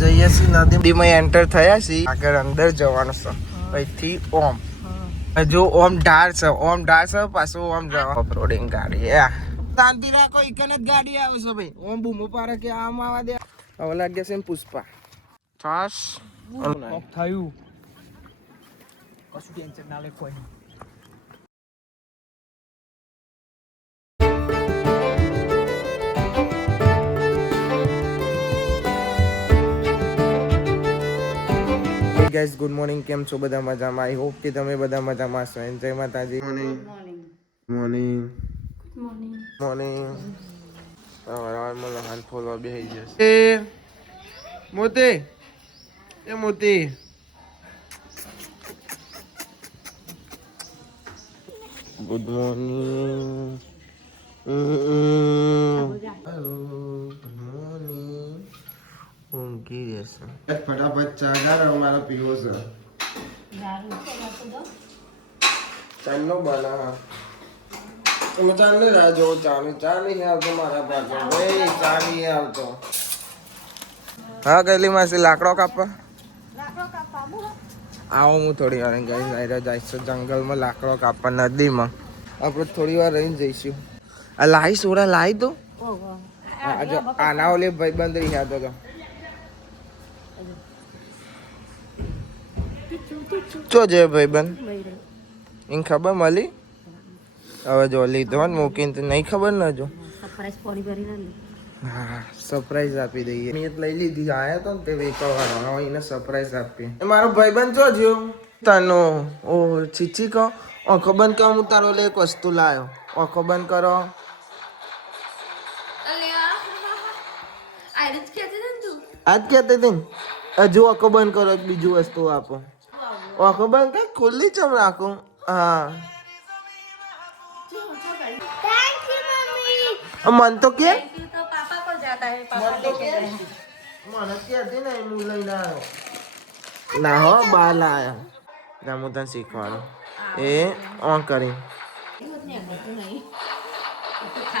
જઈએ છીએ નદીમાં એન્ટર થયા છીએ. આગળ અંદર જવાનું છે, અહીંથી ઓમ જો ઓમ ઢાળ છે, ઓમ ઢાળ છે, પાછું ઓમ જવા ઓફરોડિંગ ગાડી. શાંતિ રાખો, એકને જ ગાડી આવે છે ભાઈ. ઓમ બૂમો પાડે કે આમ આવા દે. હવે લાગે છે પુષ્પા છાસ થયું કશું ટેન્શન ના લે કોઈ. ગાઈસ ગુડ મોર્નિંગ, કેમ છો બધા મજામાં? આઈ હોપ કે તમે બધા મજામાં છો. જય માતાજી. Morning morning morning. સવારમાં લહાન ફોલવા બેસી જશે. એ મોતી, એ મોતી, good morning. Hello good morning. ઊંઘી રહેશે. ફટાફટ ચા ગાર અમારા પીવો છે. ચાનો બના તમે ચાને રાજો ચા નહીં આવતો મારા પાસે. ભાઈ ચા નહીં આવતો. હા ગયેલી માસી લાકડો કાપવા આવો. હું થોડી વાર જઈશ જંગલમાં લાકડો કાપવા નદીમાં. આપણે થોડી વાર રહીને જઈશું. આ લાઈ સોડા લાવી દો. આના ઓલે ભાઈબંધ રહ્યા તો ચો જે ભાઈબંધ એને ખબર મળી. હવે જો લીધો ને મૂકીને તો નહીં ખબર ને. જો હા સરપ્રાઈઝ આપી દઈએ. મેં લઈ લીધી. આયા તો ને તે વેચવાનો, હવે એને સરપ્રાઈઝ આપીએ. મારો ભાઈબંધ જો જ્યો તનો ઓ ચીચી કહો આંખો બંધ કરો. હું તારો લે એક વસ્તુ લાવ્યો. આંખો બંધ કરો. આજ કહેતી હતી ને હજુ આંખો બંધ કરો. બીજું વસ્તુ આપો. આંખો બંધ કઈ ખુલ્લી ચમ રાખું. હા મન તો કે મને કહેતી ને હું લઈને આવ્યો ના હો બહાર લાવ્યો. ના હું તને શીખવાનું. એ ઓન કરી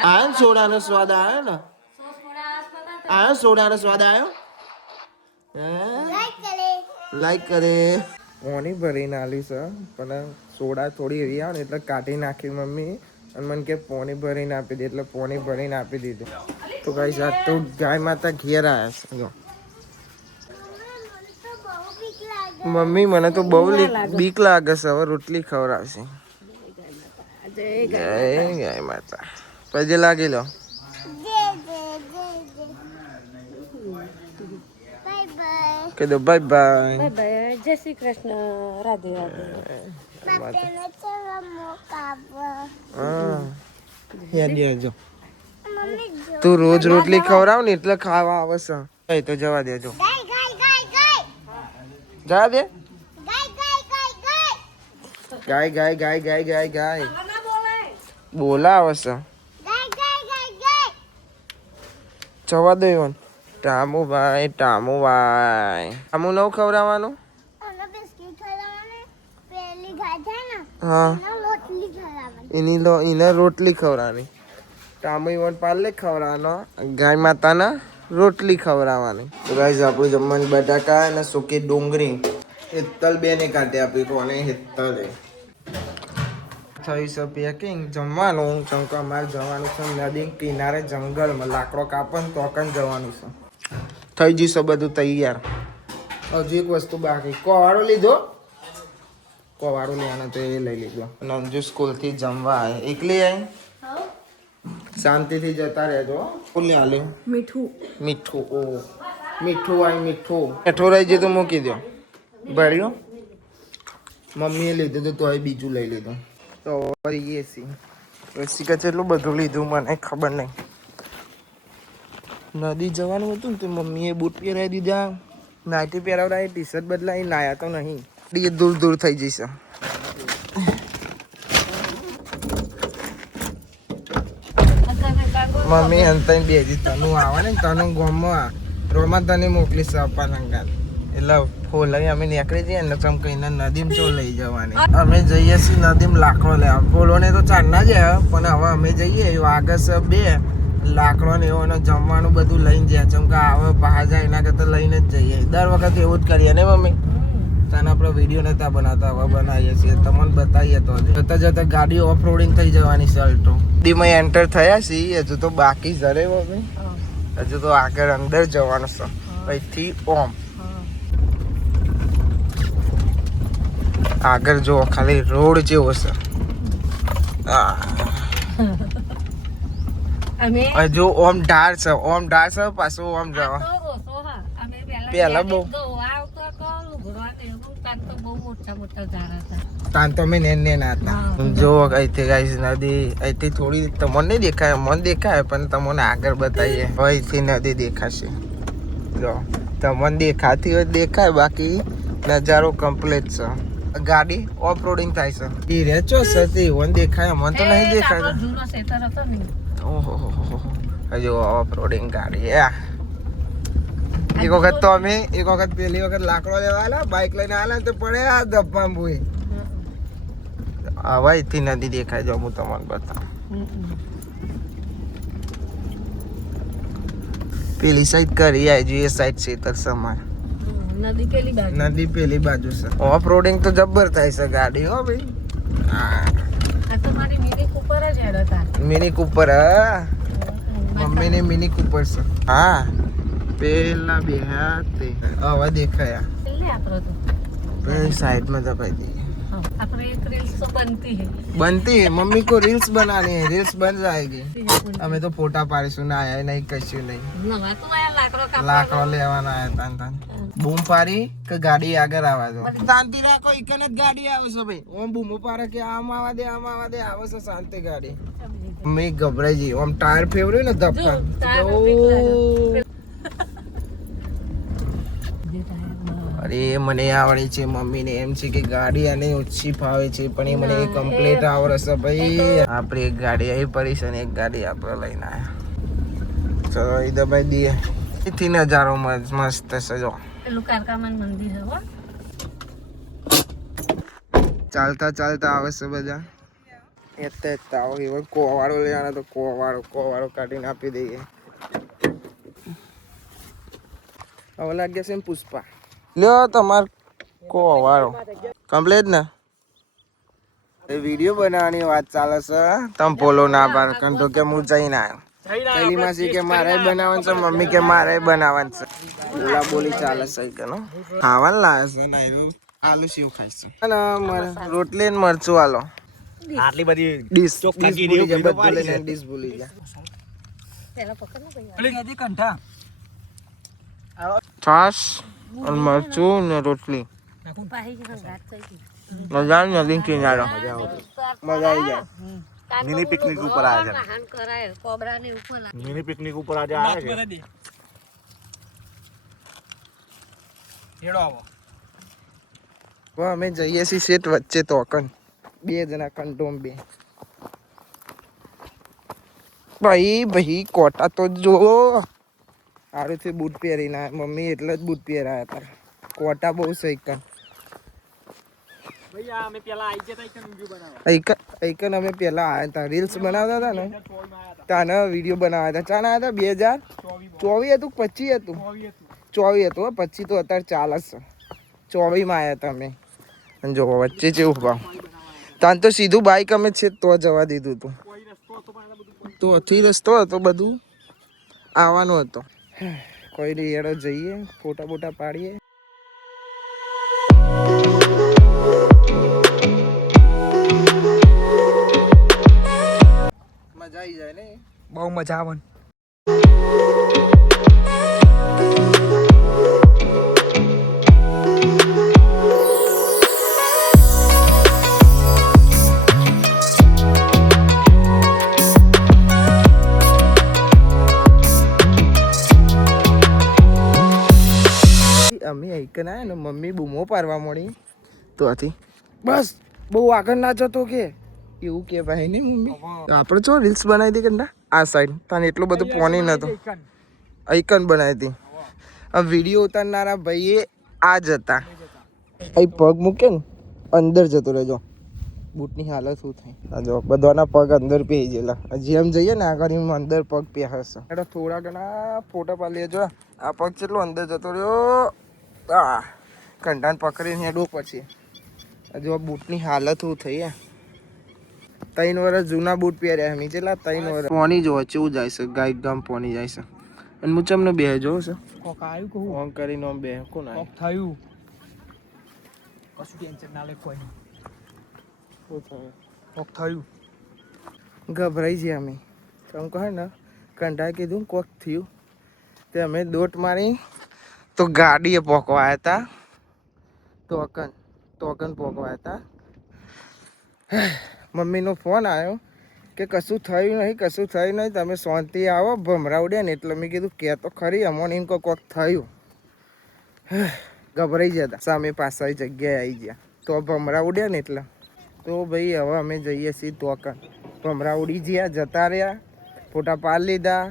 આયો ને સોડાનો સ્વાદ આવ્યો ને. આવ્યો સોડાનો સ્વાદ આવ્યો. લાઈક કરે. ઓની ભરીને આલી છે પણ સોડા થોડી એવી આવે ને એટલે કાઢી નાખી મમ્મી. અને મને કે પોણી ભરીને આપી દે એટલે પોણી ભરીને આપી દીધું. તો ગાઈસ આ તો ગાય માતા ઘેર આવ્યા છે. મમ્મી મને તો બહુ બીક લાગે છે. હવે રોટલી ખવડાવશે. જય ગાય માતા. પછી લાગી લો. કે દો બાય બાય. જય શ્રી કૃષ્ણ. રાધે રાધે. તું રોજ રોટલી ખવડાવ ને એટલે ખાવા આવે છે. તો જવા દેજો. જવા દે. ગાય ગાય ગાય ગાય ગાય ગાય બોલાવે છે. જવા દો. ઇવન ટામુભાઈ ટામુભાઈ ટામુ નવ ખવડાવવાનું. હા એને રોટલી ખવડાવવાની. ટામુ ઇવન પાલે ખવડાવવાનો. ગાય માતાના રોટલી ખવડાવવાની. તો ગાઈસ આપણું જમવાનું બટાકા અને સૂકી ડુંગળી હેતલ બેને કાઢી આપી. કોને? હેતલે. થયું છે પેકિંગ જમવાનું. ચમકો અમારે જવાનું છે નદી કિનારે જંગલમાં. લાકડો કાપન તો કન જવાનું છે. થઈ જશે બધું તૈયાર. હજુ એક વસ્તુ બાકી. કોવાળો લીધો. કોવાળો લેવાનો તો એ લઈ લીધો. અને અંજુ સ્કૂલથી જમવા આવે. એકલી આવી શાંતિથી જતા રહેજો. લે આલે મીઠું મીઠું. ઓ મીઠું આવી મીઠું. મીઠું રહી જાય તો મૂકી દો. ભર્યો મમ્મીએ લીધું તો તોય બીજું લઈ લીધું. તો એ સી કેટલું બધું લીધું મને ખબર નહીં. નદી જવાનું હતું ને તો મમ્મીએ બૂટ પહેરાવી દીધા. નાઇટી પહેરાવડાવી. ટી શર્ટ બદલાવી. નાયા તો નહીં. એ દૂર દૂર થઈ જશે. મમ્મી અંતર બે દી તનું આવે ને તનું ગોમમાં રોમાં તને મોકલીશ અપાનંગા. એટલે ફોલાવી અમે નીકળી જઈએ ને ચમકઈને નદીમ ચો લઈ જવાની. અમે જઈએ છીએ નદીમ લાકડો લેવા. ફોલોને તો ચારના જ પણ હવે અમે જઈએ વાગસ 2 લાકડો ને એવો ને જમવાનું બધું લઈને જાય ચમ કે આવે બહાર જાય એના કરતાં લઈને જ જઈએ દર વખત એવું જ કરીએ ને મમ્મી તને આપણે વિડીયો નતા બનાવતા હવે બનાવીએ છીએ તમને બતાવીએ તો જતા જતા ગાડી ઓફ રોડિંગ થઈ જવાની છે અલ્ટો દીમાં એન્ટર થયા છીએ હજુ તો બાકી જરે મમ્મી હજુ તો આગળ અંદર જવાનું છે અહીંથી ઓમ આગળ જો ખાલી રોડ જેવો છે હજુ ઓમ ઢાળ છે પાછું ઓમ જવા પેલા બહુ તાન તો મેં નેન નેન હતા જો અહીંથી ગાઈસ નદી અહીંથી થોડી તમને નહીં દેખાય મને દેખાય પણ તમને આગળ બતાવીએ અહીંથી નદી દેખાશે જો તમને દેખાતી હોય દેખાય બાકી નજારો કમ્પ્લીટ છે ગાડી ઓફ રોડિંગ થાય છે એ રેચો સતી મને દેખાય મને તો નહીં દેખાય ઓહો હજુ ઓફ રોડિંગ ગાડી એક વખત તો અમે એક વખત પેલી વખત લાકડો લેવા આલા બાઇક લઈને આલા તો પડે આ ધપ્પા ભૂઈ હવે અહીંથી નદી દેખાય જો હું તમને બતાવું પેલી સાઈડ કરી આવી એ સાઈડ છે સમાન નદી પેલી બાજુ છે ઓફ રોડિંગ તો જબ્બર થાય છે ગાડી હો ભાઈ મિની કૂપર મમ્મી ને મિની કૂપર છે હા પેલા બે હાથે હવે દેખાયા साइड में दबाई दी अपने एक रील्स तो बनती है बनती है मम्मी को रील्स बनानी है रील्स बन जाएगी हमें तो फोटा पाड़ीશું ના આયા નહીં કશું નહીં નવા તો આયા લાકડો લેવાના આયા તાન બૂમ પાડી કે ગાડી આગળ આવવા દો શાંતિ રાખો એકને જ ગાડી આવે છે ભાઈ ઓમ બૂમો પાડે કે આમ આવા દે આવે છે શાંતિ ગાડી મેં ગભરાઈ ગઈ ઓમ ટાયર ફેવર્યું ને ધપ્પા અરે મને આવડે છે મમ્મીને એમ છે કે ગાડી આને ઓછી ફાવે છે પણ એ મને કમ્પ્લીટ આવડે છે ભાઈ આપણે એક ગાડી આવી પડી છે ને એક ગાડી આપણે લઈને આવ્યા ચલો એ દબાઈ દઈએ એથી નજારો મસ્ત છે જો પેલું કારકામન મંદિર છે હો ચાલતા ચાલતા આવે છે બધા એટલા આવો એવો કોવાળો લેવાનો તો કોવાળો કાઢીને આપી દઈએ હવે લાગ્યા છે એમ પુષ્પા લ્યો તમાર કોવાળો કમ્પ્લીટ ને એ વિડીયો બનાવવાની વાત ચાલે છે તમે બોલો ના પાર કંટો કે હું જઈને આવ્યો પેલી માસી કે મારે બનાવવાનું છે મમ્મી કે મારે બનાવવાનું છે બોલા બોલી ચાલે છે કે નો ખાવાનું લાવે છે ને આલુ સેવ ખાય છે અને રોટલી ને મરચું આલો આટલી બધી ડીશ ભૂલી જા બધું લઈને ડીશ ભૂલી જા પેલા પકડ ને ભૈયા પેલી કદી કંઠા છાશ અને મરચું ને રોટલી પાહી ગાત થઈ ગઈ મજા નદી કિનારો મજા આવી જાય મિની પિકનિક ઉપર આ છે મહાન કરાય કોબરા ને ઉપર મિની પિકનિક ઉપર આજે આવે છે હેડો આવો અમે જઈએ છીએ સેટ વચ્ચે તોકન બે જણા કંટોમ બે ભાઈ કોટા તો જો સારુંથી બૂટ પહેરીને મમ્મી એટલે જ બૂટ પહેરાયા હતા કોટા બહુ સૈકન ભૈયા અમે પેલા આવી જતા કે વિડિયો બનાવવા આઈકન અમે પેલા આવ્યા હતા રીલ્સ બનાવતા હતા ને તાને વિડીયો બનાવ્યા હતા ચાના આવ્યા હતા 2024 હતું 25 હતું 24 હતું 25 તો અત્યારે ચાલે છે 24 માં આવ્યા હતા અમે અને જો વચ્ચે છે ઉભા તાન તો સીધું બાઈક અમે છે તો જવા દીધું હતું તો અથી રસ્તો હતો બધું આવવાનું હતો કોઈ નહીં એડો જઈએ ફોટા બોટા પાડીએ મજા આવી જાય ને બહુ મજા આવે અમે આઈકન આવ્યા ને મમ્મી બૂમો પાડવા મળી તો હતી બસ બહુ આગળ ના જતો કે એવું કે ભાઈ ને મમ્મી આપણે જો રીલ્સ બનાવી હતી કંડા આ સાઈડ તને એટલું બધું પોની નતો આઈકન બનાવી હતી આ વિડીયો ઉતારનારા ભાઈએ આ જ હતા અહીં પગ મૂકે ને અંદર જતો રહેજો બૂટની હાલત શું થઈ આ જો બધાના પગ અંદર પહેરી ગયેલા જેમ જઈએ ને આગળ એમ અંદર પગ પહેરશે એટલે થોડા ઘણા ફોટા પાડી લેજો આ પગ કેટલો અંદર જતો રહ્યો આ કંટાને પકડીને હેડો પછી જો બૂટની હાલત શું થઈ 3 વર્ષ જૂના બૂટ પહેર્યા એમ કેટલા 3 વર્ષ પોની જો ચેવું જાય છે ગાય ગામ પોની જાય છે અને હું ચમને બે જોઉં છે કોક આવ્યું કહું ઓન કરીને આમ બે કોણ કોક થયું કશું ટેન્શન ના લે કોઈ કોક થયું ગભરાઈ છે અમે તમે કહે ને કંટાએ કીધું કોક થયું તે અમે દોટ મારી તો ગાડીએ પોકવા હતા ટોકન પોકવા હતા મમ્મીનો ફોન આવ્યો કે કશું થયું નહીં તમે શાંતિ આવો ભમરાવડ્યા ને એટલે મેં કીધું કે તો ખરી અમોને એમ કોક થયું ગભરાઈ જતા સામે પાછા જગ્યાએ આવી ગયા તો ભમરાવડ્યા ને એટલે તો ભાઈ હવે અમે જઈએ છીએ ટોકન ભમરાવડી જ્યાં જતા રહ્યા ફોટા પાડી લીધા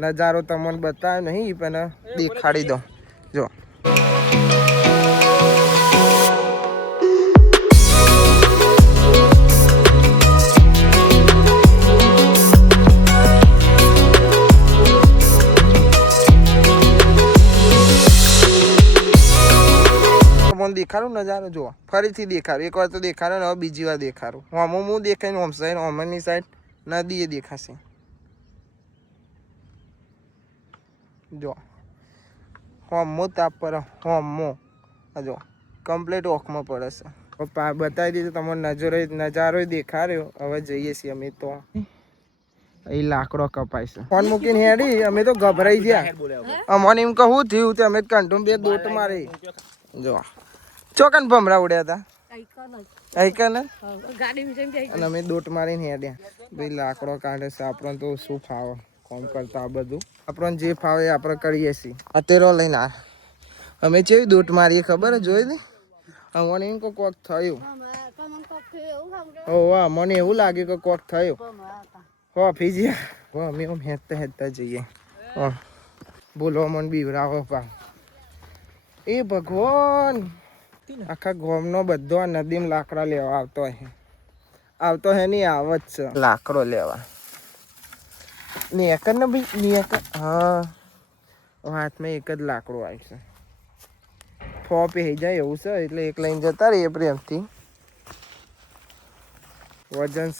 નજારો તમને બતાવ્યો નહીં પણ દેખાડી દો જો દેખાડું નજારો જુઓ ફરીથી દેખાડું એક વાર તો દેખાડો ને હવે બીજી વાર દેખાડું હું દેખાઈને ઓમ સાઈડ ઓમની સાઈડ નદી દેખાશે જો હોમો તાપ પર હોમો જો કમ્પ્લીટ ઓખમાં પડે છે બતાવી દીધું તમારો નજારો દેખાડ્યો હવે જઈએ છીએ અમે તો અહીં લાકડો કપાય છે ફોન મૂકીને હેડી અમે તો ગભરાઈ ગયા અમને એમ કહું થયું તે અમે કંટું બે દોટ મારી જો ચોકન ભમરા ઉડ્યા હતા અને અમે દોટ મારીને હેડ્યા ભાઈ લાકડો કાઢે છે આપણને તો શું ફાવે કોમ કરતા આ બધું આપણને જે ફાવે આપણે કરીએ છીએ અત્યારે લઈને અમે કેવી દોટ મારીએ ખબર જોઈ ને અમને એમ કોક થયું હોવા મને એવું લાગ્યું કે કોક થયું હો ફીજીયા અમે આમ હેડતા જઈએ બોલો મને બીવરાવો પા એ ભગવાન આખા ગામનો બધો આ નદીમાં લાકડા લેવા આવતો હે નહીં આવત છે લાકડો લેવા નેકર ને ભાઈ નેકર હા હાથમાં એક જ લાકડો આવશે ફો પહેરી જાય એવું છે એટલે એક લઈને જતા રહીએ પ્રેમથી વજન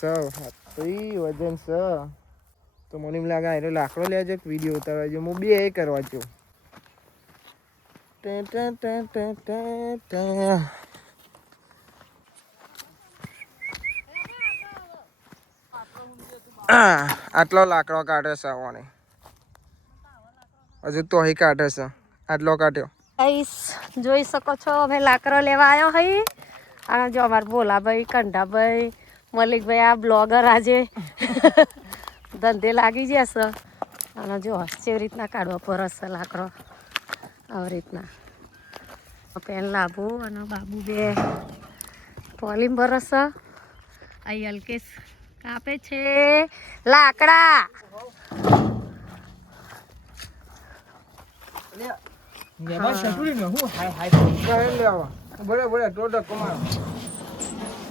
વજન તો મને એમ લાગે એટલે લાકડો લેજો વિડીયો ઉતારવા જો હું બે કરવા જો આટલો લાકડો કાઢે છે આવવાની હજુ તો અહીં કાઢે છે આટલો કાઢ્યો જોઈ શકો છો અમે લાકડો લેવા આવ્યો હઈ અને જો અમારા ભોલાભાઈ કંઠાભાઈ મલિકભાઈ આ બ્લોગર આજે ધંધે લાગી જશે અને જો કેવી રીતના કાઢવા પરસ લાકડો આવી રીતના પેન લાભુ અને બાબુ બે પોલીમ ભરસ અહીં અલ્કેશ કાપે છે લાકડા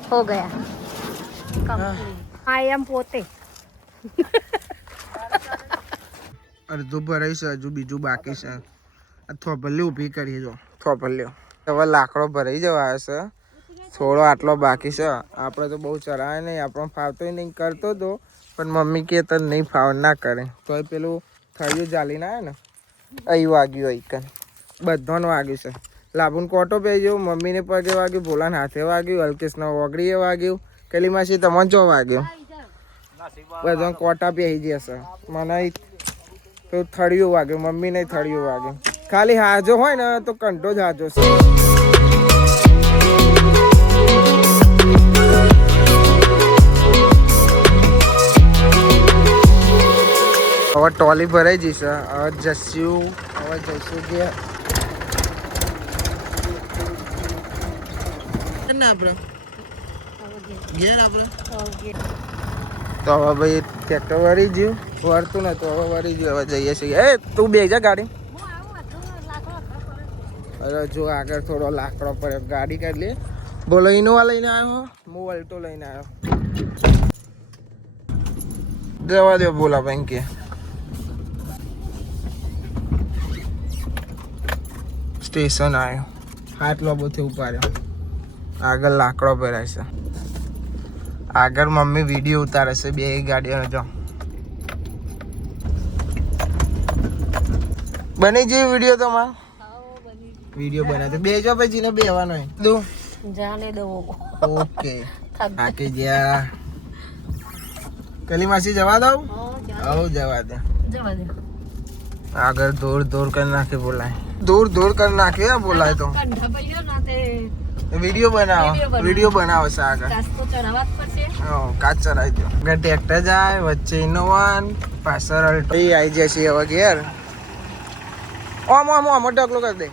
હો ગયા આઈ એમ પોતે અડધું ભરાઈ છે હજુ બીજું બાકી છે થોભલ્યો ઊભી કરીએ જો થોભલ્યો હવે લાકડો ભરાઈ જવા છે થોડો આટલો બાકી છે આપણે તો બહુ ચરાય નહીં આપણો ફાવતો નહીં કરતો તો પણ મમ્મી કે તને નહીં ફાવ ના કરે તો પેલું થયું ચાલીને આવે ને અહીં વાગ્યું અહીં બધાને વાગ્યું છે લાભુને કોટો પહેર્યો મમ્મીને પગે વાગ્યું ભોલાને હાથે વાગ્યું અલ્કેશના ઓગળીએ વાગ્યું કેલી માસી તમને જો વાગ્યું બધા કોટા પહેરી જશે મને તો થળિયું વાગ્યું મમ્મીને થળિયું વાગ્યું ખાલી હાજો હોય ને તો કંટો જ હાજો છે હવે ટોલી ભરાઈ જશે હવે જઈશું કે તો હવે ભાઈ ટ્રેક્ટર વળી ગયું વળતું ને તો હવે વળી ગયું હવે જઈએ છીએ એ તું બે જા ગાડી અરે જો આગળ થોડો લાકડો પડે ગાડી કાઢી લે બોલો ઇનોવા લઈને આવ્યો હું અલ્ટો લઈને આવ્યો. જવા દો બોલા ભાઈ કે સ્ટેશન આવ્યો. હાથ લોબોથી ઉપાડ્યો. આગળ લાકડો ભરાય છે. આગળ મમ્મી વિડીયો ઉતારે છે બે ગાડીઓ. જો બની ગઈ વિડીયો તમારો? વિડીયો બનાવતો બેજો પછી ને બેવાનો દો જાને દો. ઓકે થાકી ગયા. કલી માસી જવા દઉં? આવું જવા દે. જવા દે. આગળ દોર દોર કરી નાખે બોલાય. દોર દોર કરી નાખે બોલાય તો કંઠા પૈયો ના તે વિડીયો બનાવો. વિડીયો બનાવો છે આગળ. કાચ તો ચડાવવા જ પડશે. હા કાચ ચડાવી દો. આગળ ટ્રેક્ટર જાય વચ્ચે ઇનોવા પાછળ અલ્ટો આવી જશે હવે ઘેર. ઓમ ઓમ ઓમ ઢકલો કરી દે.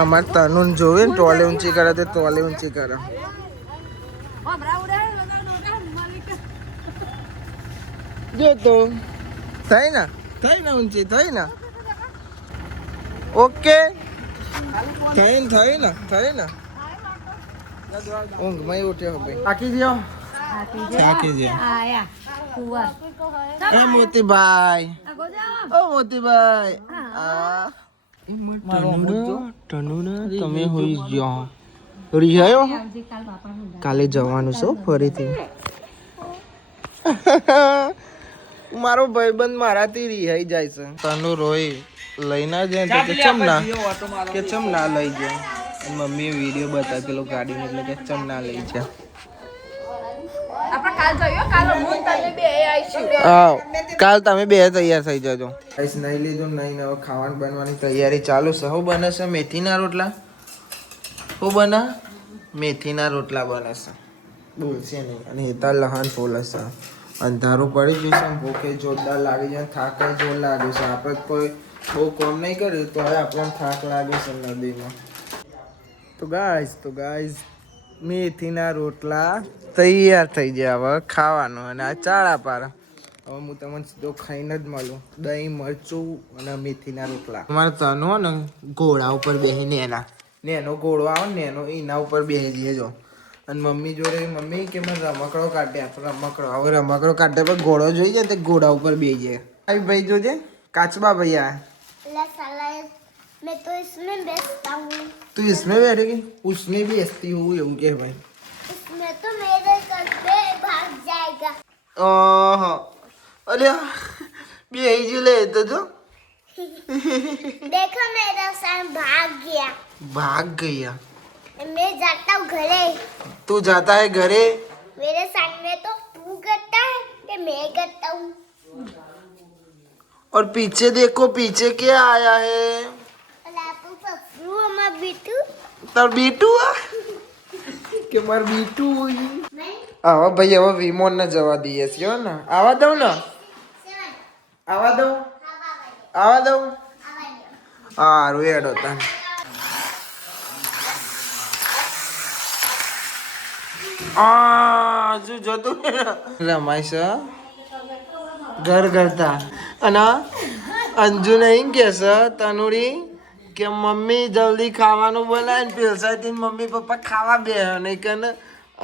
અમાર તનુન જોવે ને ટોલે ઊંચી કરે તો ટોલે ઊંચી કરે. જો તો થઈ ને ઊંચી થઈ ને. ઓકે થઈ ને ઊંઘ માં ઉઠ્યો ભાઈ. થાકી ગયો. થાકી ગયો. આયા કુવા. એ મોતીભાઈ. ઓ મોતીભાઈ. આ તમે હોઈ ગયો. રિહાયો કાલે જવાનું છે ફરીથી. મારો ભાઈબંધ મારાથી રિહાઈ જાય છે. તનુ રોઈ લઈને જાય તો કે ચમ ના લઈ જાય. મમ્મીએ વિડીયો બતાવી પેલો ગાડીનો એટલે કે ચમ ના લઈ જાય. કાલ તમે બે તૈયાર થઈ જજો. નહીં લીધું નહીં હવે ખાવાનું બનવાની તૈયારી ચાલુ છે. શું બને છે? મેથીના રોટલા. શું બને? મેથીના રોટલા બને છે. બોલશે નહીં. અને હેતા લહાન ફોલે છે. અંધારું પડી ગયું છે. ભૂખે જોરદાર લાગી જાય. થાક જોર લાગે છે. આપણે કોઈ બહુ કામ નહીં કર્યું તો હવે આપણને થાક લાગે છે નદીમાં. તો ગાઈઝ મેથીના રોટલા તૈયાર થઈ ગયા. હવે ખાવાનું અને આ ચાળા પાર. હવે હું તમને સીધો ખાઈને જ મળું. દહીં મરચું અને મેથીના રોટલા. તમારે તનો ને ઘોડા ઉપર બેસીને એનો ઘોડો આવે ને એના ઉપર બેસી જજો. અને મમ્મી જોડે મમ્મી કે મને રમકડો કાઢ્યા તો રમકડો. હવે રમકડો કાઢ્યા પર ઘોડો જોઈ જાય તો ઘોડા ઉપર બેસી જાય. ભાઈ જોજે કાચબા ભૈયા. मैं तो इसमें बैठता हूँ. तू इसमें बैठेगी? उसमें भी बेचती हूँ એવું કે भाई. इसमें तो मेरे घर पे भाग जाएगा. अरे बेही जो ले तो जो देखो मेरा साथ भाग गया. मैं जाता हूँ घरे. तू जाता है घरे? मेरे सामने तो तू करता है कि मैं करता हूँ. और पीछे देखो पीछे क्या आया है? તાર બીટું કે માર બીટું. આવા ભાઈ હવે વિમોન ને જવા દઈએ છીએ ને. આવા દઉં ને? આવા દઉં. હારું એડો તને. હજુ જતું રમાય છે ઘર કરતા. અને અંજુ નહીં કે છે તનુડી કે મમ્મી જલ્દી ખાવાનું બનાવે ને પેલસાથી મમ્મી પપ્પા ખાવા બે નહીં કે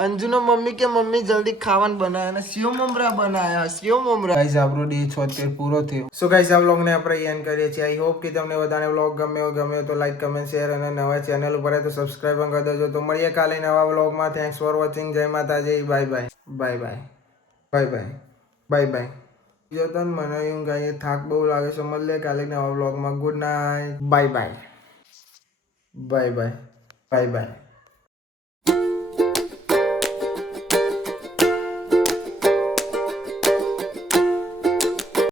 અંજુનો મમ્મી કે મમ્મી જલ્દી ખાવાનું બનાવે અને સેવ મમરા બનાવ્યા. સેવ મમરા. ગાઈસ આપણો ડે 76 પૂરો થયો. સો ગાઈસ આ વ્લોગને આપણે એન્ડ કરીએ છીએ. આઈ હોપ કે તમને બધાને વ્લોગ ગમ્યો તો લાઈક કમેન્ટ શેર અને નવા ચેનલ ઉપર તો સબસ્ક્રાઇબ પણ કરી દેજો. તો મળીએ કાલે નવા વ્લોગમાં. Thanks for watching. જય માતાજી. બાય. જો તન મને એવું ગાઈએ થાક બહુ લાગે છે. મળીએ કાલે નવા વ્લોગમાં. Good night. બાય.